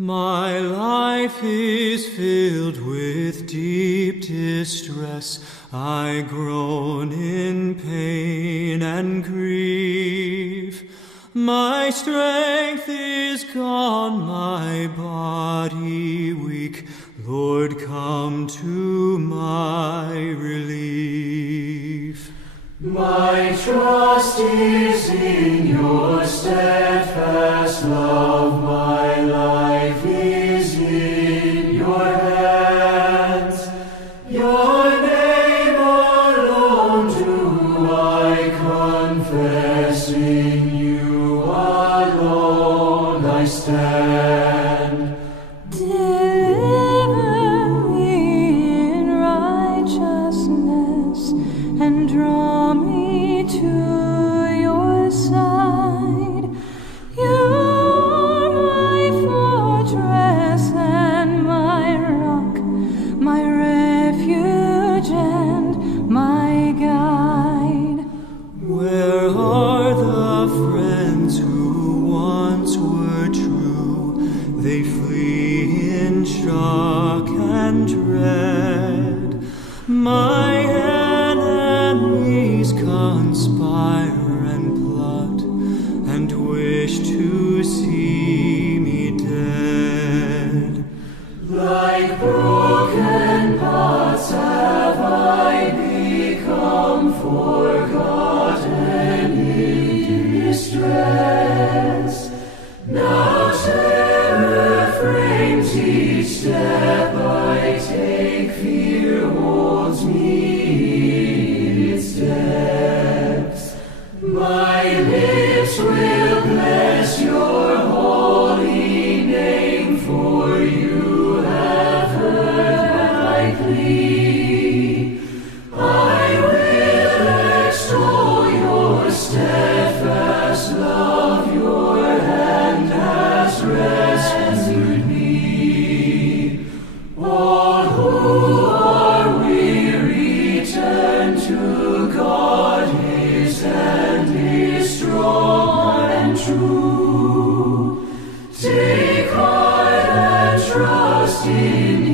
My life is filled with deep distress. I groan in pain and grief. My strength is gone, my body weak. Lord, come to my relief. My trust is in your steadfast love. My life is in your hands. Your name alone do I confess. In you alone I stand. Deliver me in righteousness and draw me to your side. You are my fortress and my rock, my refuge and my guide. Where are the friends who once were true? They flee in shock and dread. My enemies conspire and plot and wish to see me dead. Like broken pots have I become, forgotten in distress. Now terror frames each step I take, fear holds me in its depths. My lips will bless your holy name, for you have heard my plea. I will extol your steadfast love. Your hand has rescued me. All who are weary turn to God. His hand is strong and true. Take heart and trust in